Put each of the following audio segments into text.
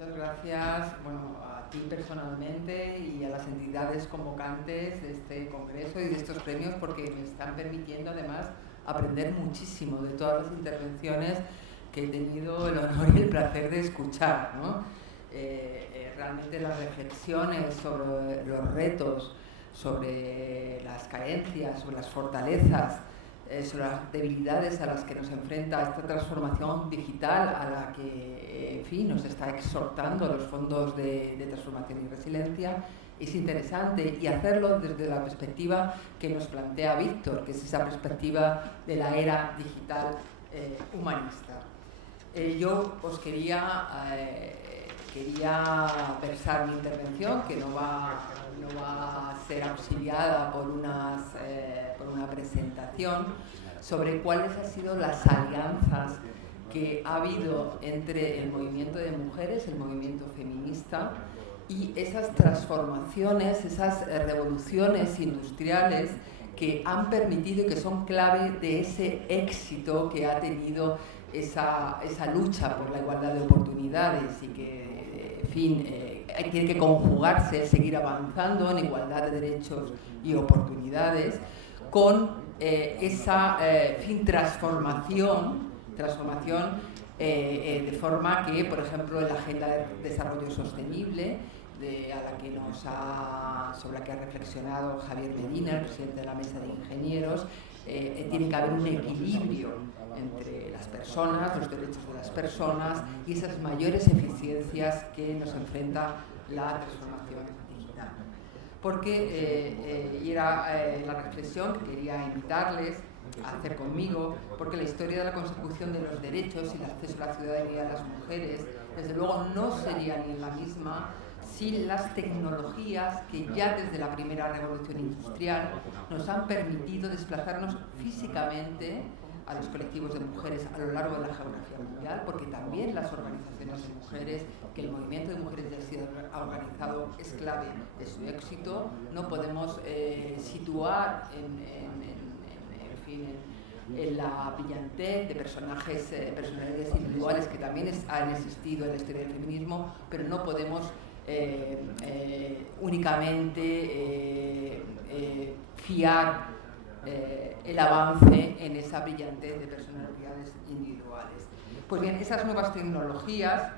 Muchas gracias, a ti personalmente y a las entidades convocantes de este congreso y de estos premios, porque me están permitiendo además aprender muchísimo de todas las intervenciones que he tenido el honor y el placer de escuchar, ¿no? Realmente las reflexiones sobre los retos, sobre las carencias, sobre las fortalezas, sobre las debilidades a las que nos enfrenta esta transformación digital a la que, nos está exhortando los fondos de transformación y resiliencia, es interesante, y hacerlo desde la perspectiva que nos plantea Víctor, que es esa perspectiva de la era digital humanista. Yo os quería versar mi intervención, que no va a ser auxiliada por una presentación, sobre cuáles han sido las alianzas que ha habido entre el movimiento de mujeres, el movimiento feminista, y esas transformaciones, esas revoluciones industriales que han permitido y que son clave de ese éxito que ha tenido esa lucha por la igualdad de oportunidades, y que, tiene que conjugarse, seguir avanzando en igualdad de derechos y oportunidades, con esa transformación de forma que, por ejemplo, en la Agenda de Desarrollo Sostenible, sobre la que ha reflexionado Javier Medina, el presidente de la Mesa de Ingenieros, tiene que haber un equilibrio entre las personas, los derechos de las personas y esas mayores eficiencias que nos enfrenta la transformación digital. Porque, y era la reflexión que quería invitarles a hacer conmigo, porque la historia de la consecución de los derechos y el acceso a la ciudadanía de las mujeres, desde luego, no sería ni la misma sin las tecnologías que ya desde la primera revolución industrial nos han permitido desplazarnos físicamente a los colectivos de mujeres a lo largo de la geografía mundial, porque también las organizaciones de mujeres, que el movimiento de mujeres ya ha sido organizado, es clave de su éxito. No podemos situar en la brillantez de personalidades individuales que también han existido en la historia del feminismo, pero no podemos únicamente fiar el avance en esa brillantez de personalidades individuales. Pues bien, esas nuevas tecnologías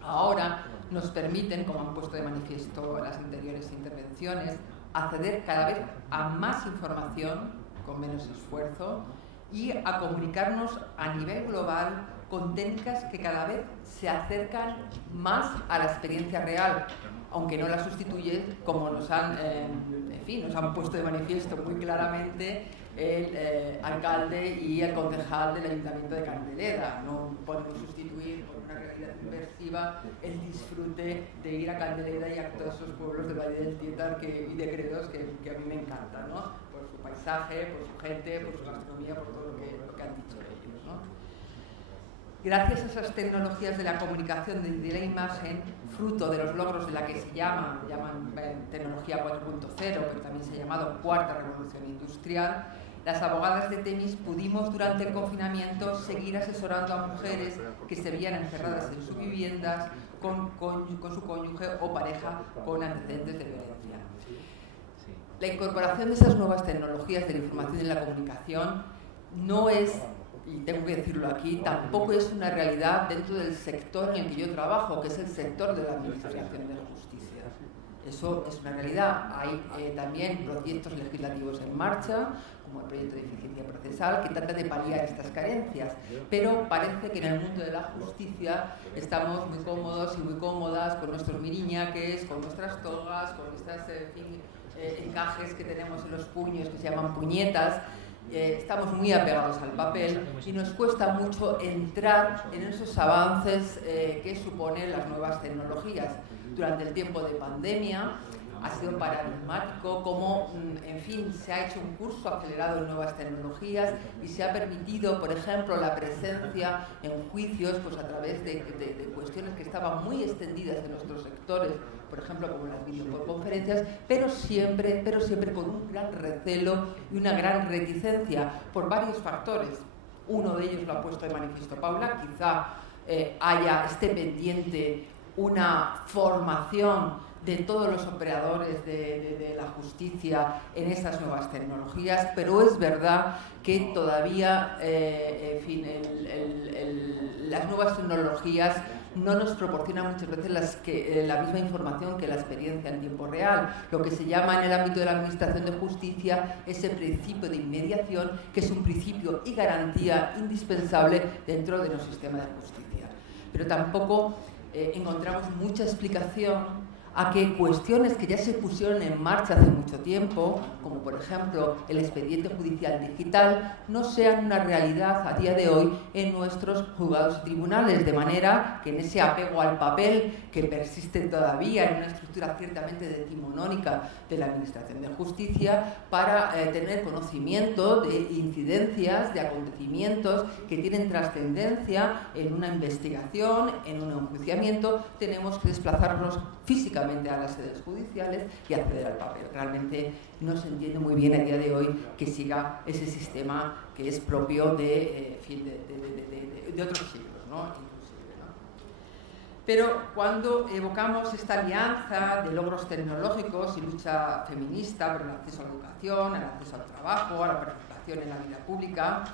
ahora nos permiten, como han puesto de manifiesto en las anteriores intervenciones, acceder cada vez a más información con menos esfuerzo y a comunicarnos a nivel global con técnicas que cada vez se acercan más a la experiencia real, aunque no la sustituyen, como nos han puesto de manifiesto muy claramente el alcalde y el concejal del Ayuntamiento de Candelera. No podemos sustituir por una realidad inmersiva el disfrute de ir a Candelera y a todos esos pueblos del Valle del Tietar y de Gredos que a mí me encantan, ¿no? Por su paisaje, por su gente, por su gastronomía, por todo lo que han dicho ellos, ¿no? Gracias a esas tecnologías de la comunicación y de la imagen, fruto de los logros de la que se llaman tecnología 4.0, pero también se ha llamado cuarta revolución industrial, las abogadas de Temis pudimos durante el confinamiento seguir asesorando a mujeres que se veían encerradas en sus viviendas con su cónyuge o pareja con antecedentes de violencia. La incorporación de esas nuevas tecnologías de la información y la comunicación no es, y tengo que decirlo aquí, tampoco es una realidad dentro del sector en el que yo trabajo, que es el sector de la administración de la justicia. Eso es una realidad. Hay también proyectos legislativos en marcha, como el proyecto de eficiencia procesal, que trata de paliar estas carencias, pero parece que en el mundo de la justicia estamos muy cómodos y muy cómodas con nuestros miriñaques, con nuestras togas, con estas encajes que tenemos en los puños que se llaman puñetas. Estamos muy apegados al papel y nos cuesta mucho entrar en esos avances que suponen las nuevas tecnologías. Durante el tiempo de pandemia ha sido paradigmático cómo, se ha hecho un curso acelerado en nuevas tecnologías y se ha permitido, por ejemplo, la presencia en juicios a través de cuestiones que estaban muy extendidas en nuestros sectores, por ejemplo, como las videoconferencias, pero siempre con un gran recelo y una gran reticencia por varios factores. Uno de ellos lo ha puesto de manifiesto Paula, quizá esté pendiente una formación de todos los operadores de la justicia en estas nuevas tecnologías, pero es verdad que todavía, en fin, las nuevas tecnologías no nos proporcionan muchas veces la misma información que la experiencia en tiempo real, lo que se llama en el ámbito de la administración de justicia ese principio de inmediación, que es un principio y garantía indispensable dentro de los sistemas de justicia. Pero tampoco encontramos mucha explicación a que cuestiones que ya se pusieron en marcha hace mucho tiempo, como por ejemplo el expediente judicial digital, no sean una realidad a día de hoy en nuestros juzgados y tribunales, de manera que en ese apego al papel que persiste todavía en una estructura ciertamente decimonónica de la Administración de Justicia, para tener conocimiento de incidencias, de acontecimientos que tienen trascendencia en una investigación, en un enjuiciamiento, tenemos que desplazarnos físicamente a las sedes judiciales y acceder al papel. Realmente no se entiende muy bien a día de hoy que siga ese sistema que es propio de otros siglos, ¿no? Inclusive, ¿no? Pero cuando evocamos esta alianza de logros tecnológicos y lucha feminista por el acceso a la educación, al acceso al trabajo, a la participación en la vida pública,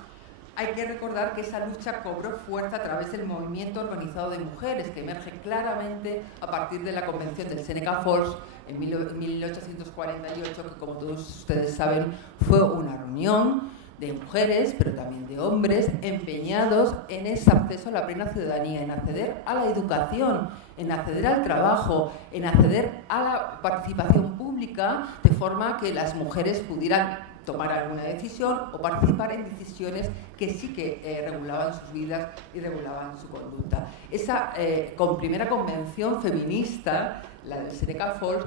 hay que recordar que esa lucha cobró fuerza a través del movimiento organizado de mujeres, que emerge claramente a partir de la Convención del Seneca Falls en 1848, que, como todos ustedes saben, fue una reunión de mujeres, pero también de hombres, empeñados en ese acceso a la plena ciudadanía, en acceder a la educación, en acceder al trabajo, en acceder a la participación pública, de forma que las mujeres pudieran tomar alguna decisión o participar en decisiones que sí que regulaban sus vidas y regulaban su conducta. Esa primera convención feminista, la del Seneca Falls,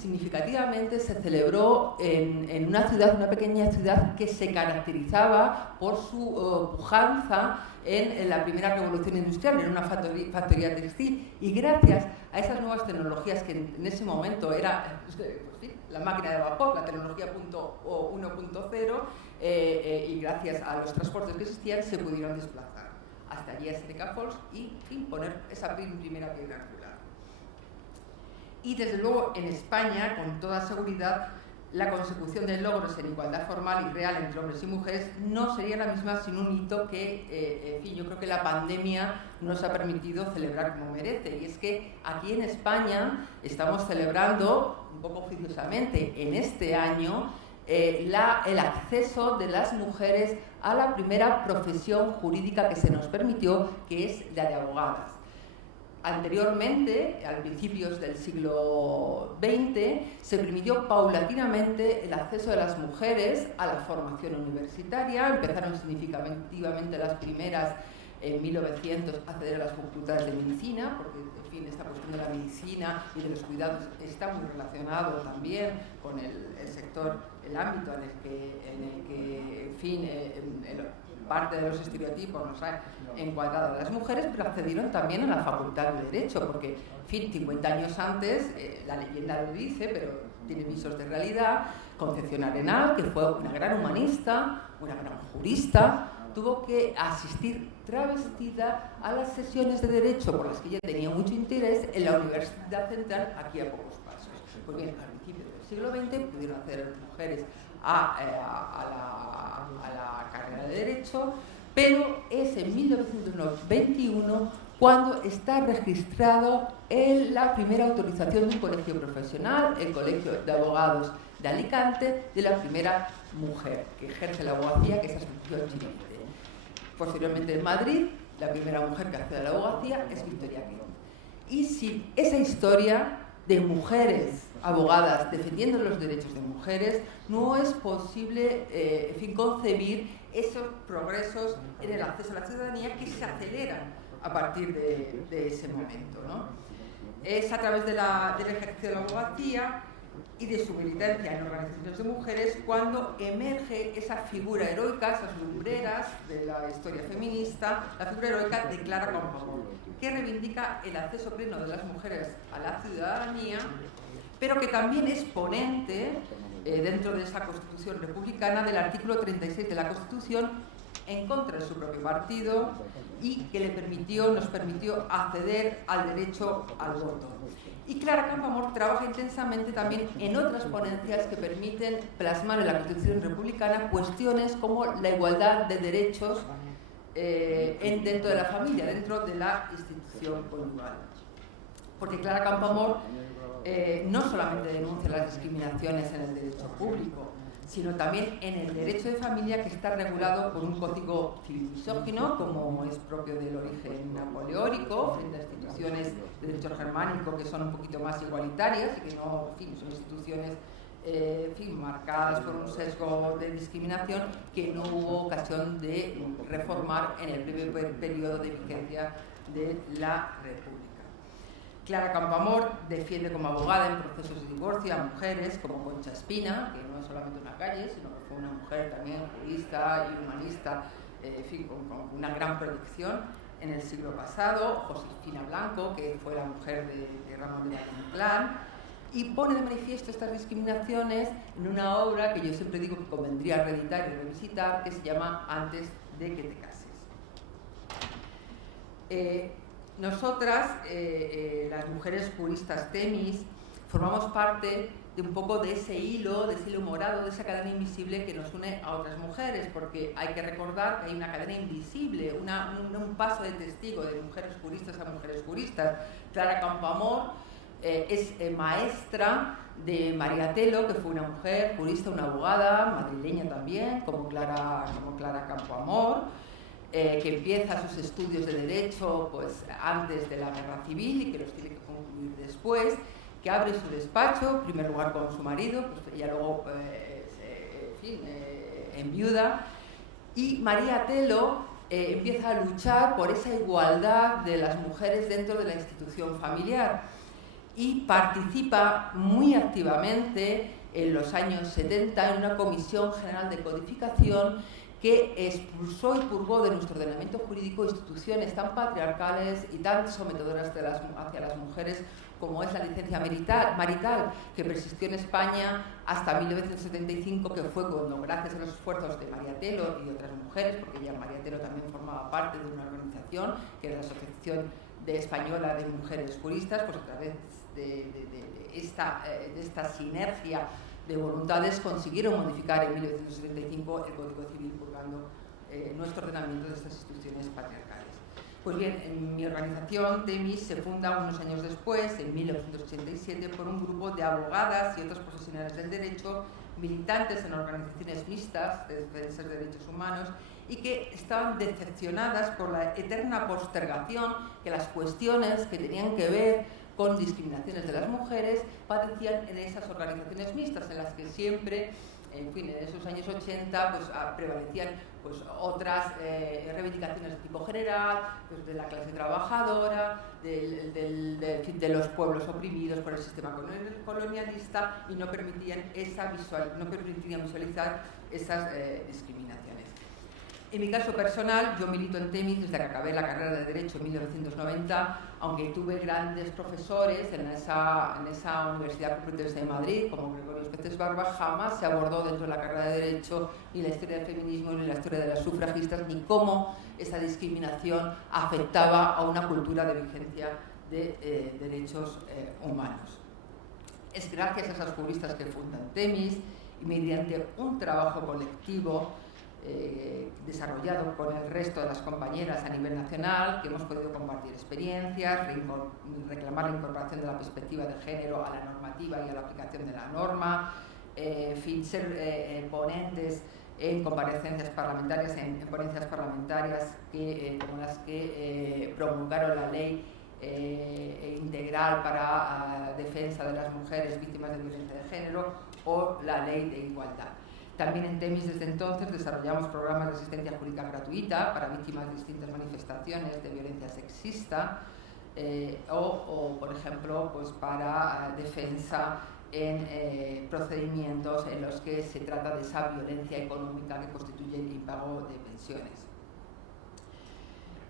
significativamente se celebró en una ciudad, una pequeña ciudad que se caracterizaba por su pujanza en la primera revolución industrial, en una factoría textil, y gracias a esas nuevas tecnologías que en ese momento era la máquina de vapor, la tecnología 1.0, y gracias a los transportes que existían se pudieron desplazar hasta allí a Seneca Falls y imponer esa primera piedra angular. Y desde luego en España, con toda seguridad, la consecución de logros en igualdad formal y real entre hombres y mujeres no sería la misma sin un hito que, en fin, yo creo que la pandemia nos ha permitido celebrar como merece. Y es que aquí en España estamos celebrando, un poco oficiosamente, en este año, el acceso de las mujeres a la primera profesión jurídica que se nos permitió, que es la de abogadas. Anteriormente, a principios del siglo XX, se permitió paulatinamente el acceso de las mujeres a la formación universitaria. Empezaron significativamente las primeras en 1900 a acceder a las facultades de medicina, porque en fin, esta cuestión de la medicina y de los cuidados está muy relacionado también con el sector, el ámbito en el que en fin, parte de los estereotipos nos ha encuadrado a las mujeres, pero accedieron también a la Facultad de Derecho, porque, en fin, 50 años antes, la leyenda lo dice, pero tiene visos de realidad, Concepción Arenal, que fue una gran humanista, una gran jurista, tuvo que asistir travestida a las sesiones de Derecho, por las que ella tenía mucho interés, en la Universidad Central, aquí a pocos pasos. Pues bien, al principio del siglo XX pudieron acceder mujeres a la carrera de Derecho, pero es en 1921 cuando está registrado la primera autorización de un colegio profesional, el Colegio de Abogados de Alicante, de la primera mujer que ejerce la abogacía, que es Asunción Chivite. Posteriormente en Madrid, la primera mujer que accede a la abogacía es Victoria Kent. Y sin esa historia de mujeres abogadas defendiendo los derechos de mujeres, no es posible en fin, concebir esos progresos en el acceso a la ciudadanía que se aceleran a partir de ese momento, ¿no? Es a través del ejercicio de la abogacía y de su militancia en organizaciones de mujeres cuando emerge esa figura heroica, esas lumbreras de la historia feminista, la figura heroica de Clara Campoamor, que reivindica el acceso pleno de las mujeres a la ciudadanía, pero que también es ponente dentro de esa Constitución republicana del artículo 36 de la Constitución en contra de su propio partido, y que nos permitió acceder al derecho al voto. Y Clara Campoamor trabaja intensamente también en otras ponencias que permiten plasmar en la Constitución republicana cuestiones como la igualdad de derechos dentro de la familia, dentro de la institución conyugal. Porque Clara Campoamor no solamente denuncia las discriminaciones en el derecho público, sino también en el derecho de familia, que está regulado por un código civil misógino, como es propio del origen napoleónico, frente a instituciones de derecho germánico que son un poquito más igualitarias y que no, en fin, son instituciones marcadas por un sesgo de discriminación que no hubo ocasión de reformar en el breve periodo de vigencia de la República. Clara Campoamor defiende como abogada en procesos de divorcio a mujeres como Concha Espina, que no es solamente una calle, sino que fue una mujer también jurista y humanista, con una gran proyección en el siglo pasado, Josefina Blanco, que fue la mujer de Ramón de Valle-Inclán, y pone de manifiesto estas discriminaciones en una obra que yo siempre digo que convendría reeditar y revisitar, que se llama Antes de que te cases. Nosotras, las mujeres juristas Temis, formamos parte de un poco de ese hilo morado, de esa cadena invisible que nos une a otras mujeres, porque hay que recordar que hay una cadena invisible, un paso de testigo de mujeres juristas a mujeres juristas. Clara Campoamor es maestra de María Telo, que fue una mujer jurista, una abogada, madrileña también, como Clara Campoamor, que empieza sus estudios de Derecho pues, antes de la Guerra Civil y que los tiene que concluir después, que abre su despacho, en primer lugar con su marido, pues ella luego enviuda, y María Telo empieza a luchar por esa igualdad de las mujeres dentro de la institución familiar y participa muy activamente en los años 70 en una comisión general de codificación que expulsó y purgó de nuestro ordenamiento jurídico instituciones tan patriarcales y tan sometedoras hacia las mujeres como es la licencia marital, que persistió en España hasta 1975, que fue cuando, gracias a los esfuerzos de María Telo y otras mujeres, porque ya María Telo también formaba parte de una organización, que era la Asociación Española de Mujeres Juristas, pues a través de esta sinergia de voluntades consiguieron modificar en 1975 el Código Civil, purgando nuestro ordenamiento de estas instituciones patriarcales. Pues bien, en mi organización, Temis, se funda unos años después, en 1987, por un grupo de abogadas y otros profesionales del derecho, militantes en organizaciones mixtas de defensas de derechos humanos y que estaban decepcionadas por la eterna postergación que las cuestiones que tenían que ver con discriminaciones de las mujeres padecían en esas organizaciones mixtas, en las que siempre, en fin, en esos años 80, pues, prevalecían pues, otras reivindicaciones de tipo general, pues, de la clase trabajadora, de los pueblos oprimidos por el sistema colonialista, y no permitían visualizar esas discriminaciones. En mi caso personal, yo milito en Temis desde que acabé la carrera de Derecho en 1990, aunque tuve grandes profesores en esa Universidad Complutense de Madrid, como Gregorio Especes Barba, jamás se abordó dentro de la carrera de Derecho ni la historia del feminismo ni la historia de las sufragistas, ni cómo esa discriminación afectaba a una cultura de vigencia de derechos humanos. Es gracias a esas juristas que fundan Temis y mediante un trabajo colectivo desarrollado con el resto de las compañeras a nivel nacional, que hemos podido compartir experiencias, reclamar la incorporación de la perspectiva de género a la normativa y a la aplicación de la norma, ser ponentes en comparecencias parlamentarias, en ponencias parlamentarias como las que promulgaron la ley integral para defensa de las mujeres víctimas de violencia de género o la ley de igualdad. También en Temis desde entonces desarrollamos programas de asistencia jurídica gratuita para víctimas de distintas manifestaciones de violencia sexista o por ejemplo, pues para defensa en procedimientos en los que se trata de esa violencia económica que constituye el impago de pensiones.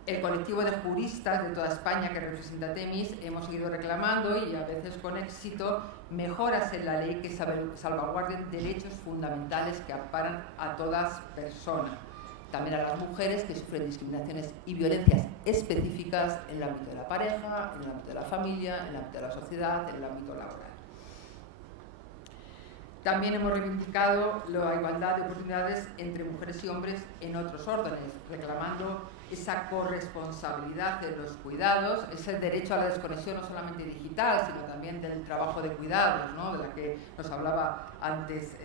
El colectivo de juristas de toda España que representa Temis hemos seguido reclamando, y a veces con éxito, mejoras en la ley que salvaguarden derechos fundamentales que amparan a todas personas, también a las mujeres que sufren discriminaciones y violencias específicas en el ámbito de la pareja, en el ámbito de la familia, en el ámbito de la sociedad, en el ámbito laboral. También hemos reivindicado la igualdad de oportunidades entre mujeres y hombres en otros órdenes, reclamando esa corresponsabilidad de los cuidados, ese derecho a la desconexión no solamente digital, sino también del trabajo de cuidados, ¿no?, de la que nos hablaba antes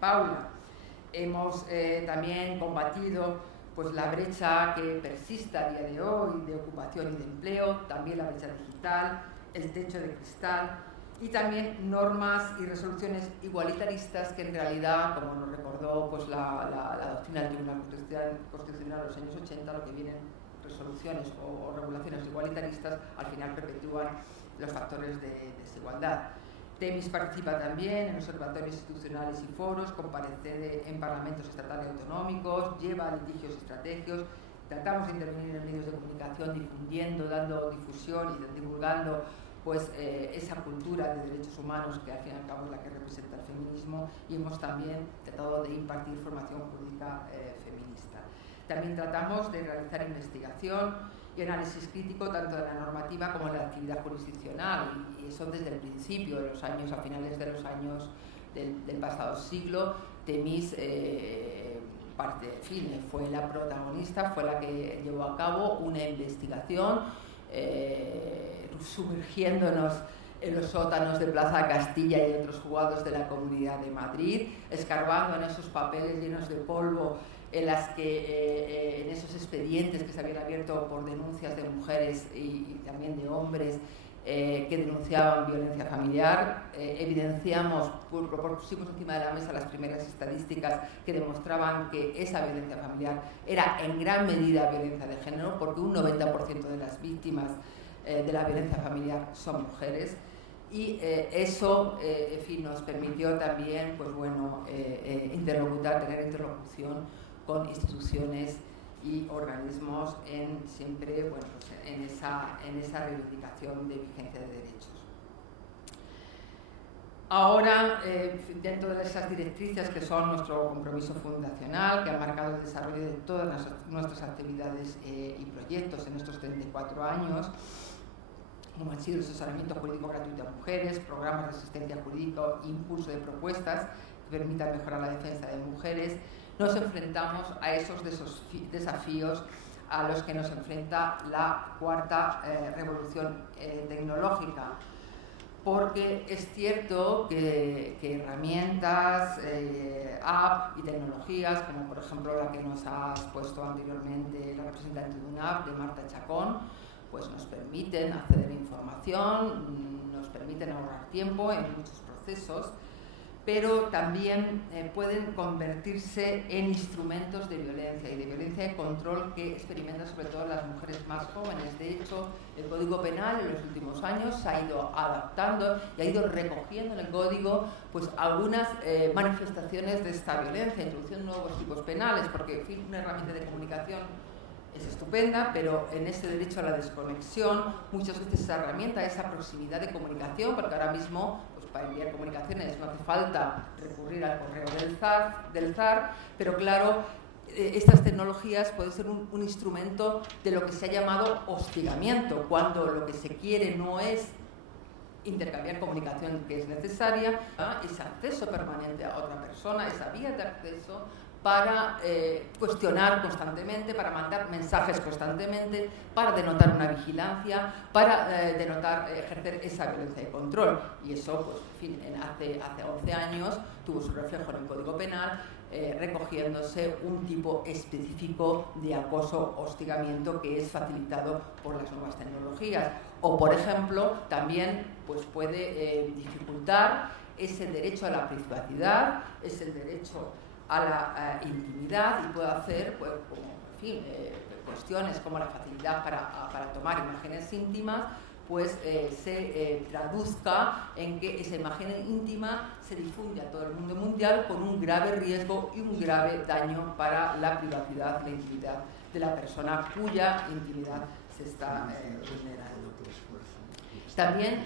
Paula. Hemos también combatido pues, la brecha que persiste a día de hoy de ocupación y de empleo, también la brecha digital, el techo de cristal, y también normas y resoluciones igualitaristas que en realidad, como nos recordó pues, la doctrina del Tribunal Constitucional de los años 80, lo que vienen resoluciones o regulaciones igualitaristas al final perpetúan los factores de desigualdad. TEMIS participa también en observatorios institucionales y foros, comparece en parlamentos estatales y autonómicos, lleva litigios estrategios, tratamos de intervenir en medios de comunicación difundiendo, dando difusión y divulgando pues, esa cultura de derechos humanos que al fin y al cabo es la que representa el feminismo, y hemos también tratado de impartir formación jurídica feminista. También tratamos de realizar investigación y análisis crítico tanto de la normativa como de la actividad jurisdiccional, y eso desde el principio, de los años, a finales de los años del pasado siglo. TEMIS fue la protagonista, fue la que llevó a cabo una investigación sumergiéndonos en los sótanos de Plaza Castilla y otros juzgados de la Comunidad de Madrid, escarbando en esos papeles llenos de polvo, en esos expedientes que se habían abierto por denuncias de mujeres y también de hombres que denunciaban violencia familiar. Evidenciamos, pusimos encima de la mesa las primeras estadísticas que demostraban que esa violencia familiar era en gran medida violencia de género, porque un 90% de las víctimas de la violencia familiar son mujeres, y eso nos permitió también pues, bueno, tener interlocución con instituciones y organismos siempre bueno, pues, en esa reivindicación de vigencia de derechos. Ahora, dentro de esas directrices que son nuestro compromiso fundacional, que ha marcado el desarrollo de todas nuestras actividades y proyectos en estos 34 años, como han sido el asesoramiento jurídico gratuito a mujeres, programas de asistencia jurídica, impulso de propuestas que permitan mejorar la defensa de mujeres, nos enfrentamos a esos desafíos a los que nos enfrenta la cuarta revolución tecnológica. Porque es cierto que herramientas, app y tecnologías, como por ejemplo la que nos ha expuesto anteriormente la representante de UNAP, de Marta Chacón, pues nos permiten acceder a información, nos permiten ahorrar tiempo en muchos procesos, pero también pueden convertirse en instrumentos de violencia y de violencia de control que experimentan sobre todo las mujeres más jóvenes. De hecho, el Código Penal en los últimos años se ha ido adaptando y ha ido recogiendo en el Código pues, algunas manifestaciones de esta violencia, introduciendo nuevos tipos penales, porque en fin, una herramienta de comunicación es estupenda, pero en ese derecho a la desconexión muchas veces esa herramienta, esa proximidad de comunicación, porque ahora mismo pues, para enviar comunicaciones no hace falta recurrir al correo del zar, pero claro, estas tecnologías pueden ser un instrumento de lo que se ha llamado hostigamiento, cuando lo que se quiere no es intercambiar comunicación que es necesaria, ese acceso permanente a otra persona, esa vía de acceso para cuestionar constantemente, para mandar mensajes constantemente, para denotar una vigilancia, para ejercer esa violencia de control. Y eso, pues, en fin, hace 11 años tuvo su reflejo en el Código Penal, recogiéndose un tipo específico de acoso o hostigamiento que es facilitado por las nuevas tecnologías. O, por ejemplo, también pues, puede dificultar ese derecho a la privacidad, es el derecho a la intimidad, y puede hacer pues, como, en fin, cuestiones como la facilidad para tomar imágenes íntimas, pues se traduzca en que esa imagen íntima se difunde a todo el mundo mundial con un grave riesgo y un grave daño para la privacidad y la intimidad de la persona cuya intimidad se está vulnerando. También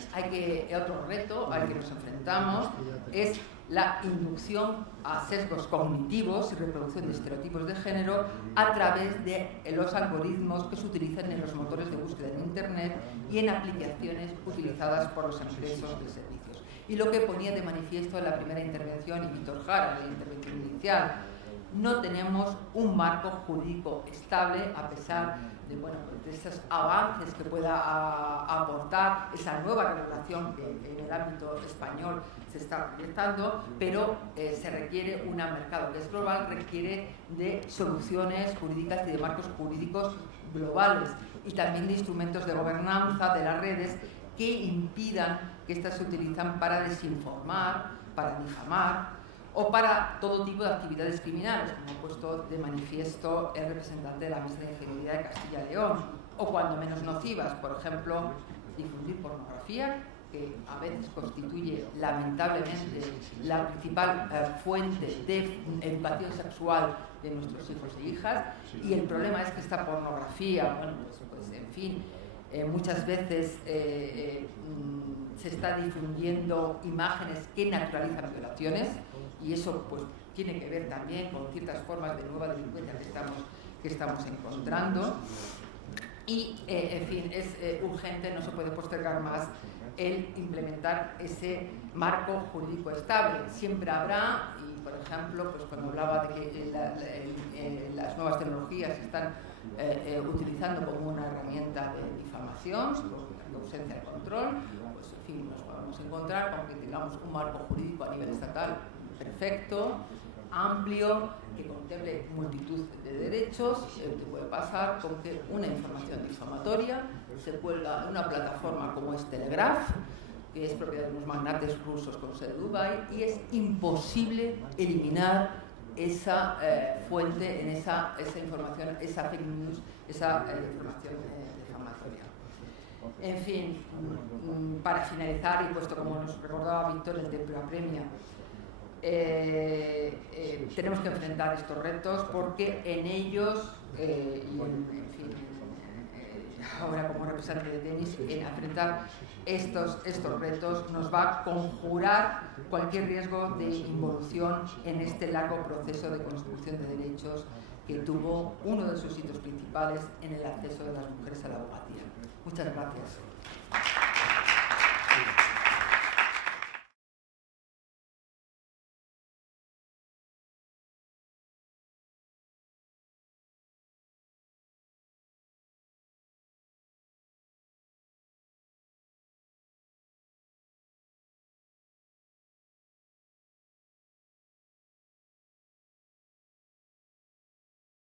otro reto al que nos enfrentamos es la inducción a sesgos cognitivos y reproducción de estereotipos de género a través de los algoritmos que se utilizan en los motores de búsqueda en Internet y en aplicaciones utilizadas por los empresarios de servicios. Y lo que ponía de manifiesto en la primera intervención, y Víctor Jara en la intervención inicial, no tenemos un marco jurídico estable a pesar de, bueno, de esos avances que pueda aportar esa nueva regulación que en el ámbito español se está proyectando, pero se requiere un mercado que es global, requiere de soluciones jurídicas y de marcos jurídicos globales y también de instrumentos de gobernanza de las redes que impidan que éstas se utilizan para desinformar, para difamar o para todo tipo de actividades criminales, como ha puesto de manifiesto el representante de la Mesa de Ingeniería de Castilla y León, o cuando menos nocivas, por ejemplo, difundir pornografía, que a veces constituye lamentablemente la principal fuente de educación sexual de nuestros hijos e hijas, y el problema es que esta pornografía, bueno, pues en fin, muchas veces se está difundiendo imágenes que naturalizan violaciones, y eso pues tiene que ver también con ciertas formas de nueva delincuencia que estamos encontrando. Y, en fin, es urgente, no se puede postergar más el implementar ese marco jurídico estable. Siempre habrá, y por ejemplo, pues cuando hablaba de que las nuevas tecnologías se están utilizando como una herramienta de difamación, por ausencia de control, pues en fin, nos podemos encontrar con que tengamos un marco jurídico a nivel estatal perfecto, amplio, que contemple multitud de derechos. Que puede pasar con que una información difamatoria se cuelga en una plataforma como es Telegraph, que es propiedad de unos magnates rusos con sede en Dubái, y es imposible eliminar esa fuente en esa información, esa fake news, esa información difamatoria. En fin, para finalizar, y puesto como nos recordaba Víctor el de la premia, tenemos que enfrentar estos retos porque en ellos, en fin, ahora como representante de tenis, en enfrentar estos retos nos va a conjurar cualquier riesgo de involución en este largo proceso de construcción de derechos que tuvo uno de sus hitos principales en el acceso de las mujeres a la abogacía. Muchas gracias.